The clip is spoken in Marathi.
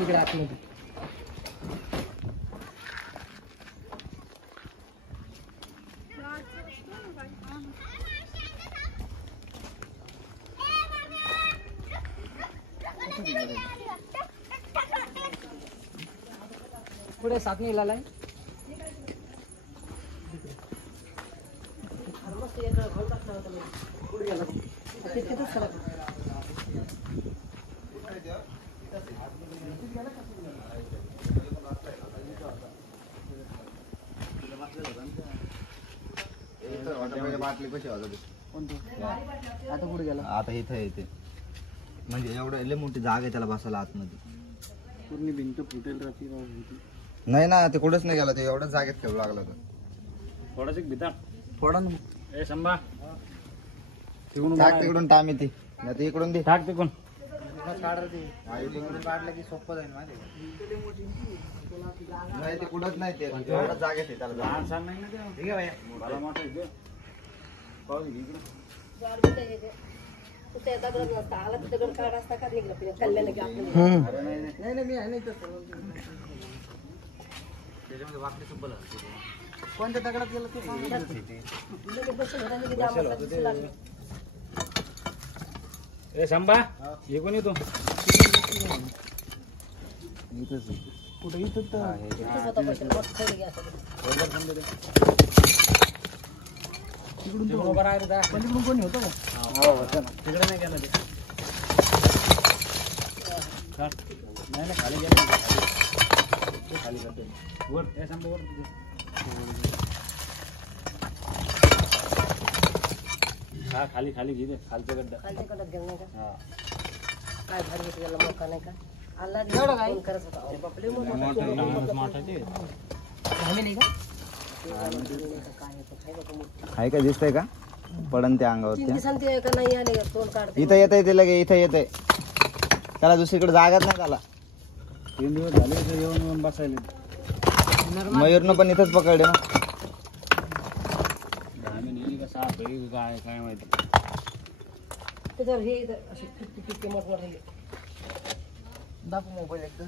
इकडे आतमध्ये पुढे साथ निघाला आहे बाटली कशी वाजवली आता पुढे गेला आता इथं येते म्हणजे एवढं लय मोठी जागा आहे त्याला बसायला आतमध्ये पूर्ण भिंत फुटेल राहते नाही ना ते कुठेच नाही गेला ते एवढ्याच जागेत खेळू लागला तर थोडासा भीता थोडा ना ए संभा टाक तिकडून टाम येते नाही तर इकडून दे टाक तिकडून काढलं की सोपं जाईल माझे नाही ते कुठंच नाही ते एवढ्याच जागेत आहे त्याला लहान सहान नाही ना ते. ठीक आहे भैया मला मोठा आहे ते. पाहू दे इकडं. नाही नाही मी आहे नाही तसं त्याच्यामध्ये वाकडी सुब्बल कोणत्या दगडात गेलं ते ए संभा इकडून येतो कुठे इथं तिकडून उभा राहा रे दा. पलीकडून कोणी होतं का हो होतं ना तिकडे नाही गेलं ते चल. नाही ना खाली गेलं ते खाली करतो वर ए संभा वर हा खाली खाली घे दे खालचं गड्डा हा काय भारी होतं त्याला मोका नाही का आला एवढं काय करत होता अरे बापले मोठा स्मार्ट आहे ते झाले नाही का आहे का दिसतंय का पडन त्या अंगावर तीन दिवसांनी का नाही आले तोंड काढते इथं येत आहे ते लगे इथं येत आहे त्याला दुसरीकडे जागाच नाही त्याला 3 दिवस झाले इथं येऊन येऊन बसायले मयूरनं पण इथंच पकडले ना आम्ही नेली का साप आहे काय काय माहिती त्याच्यावर हे असे किती मोठमोठे दाखव मोबाईल एकदम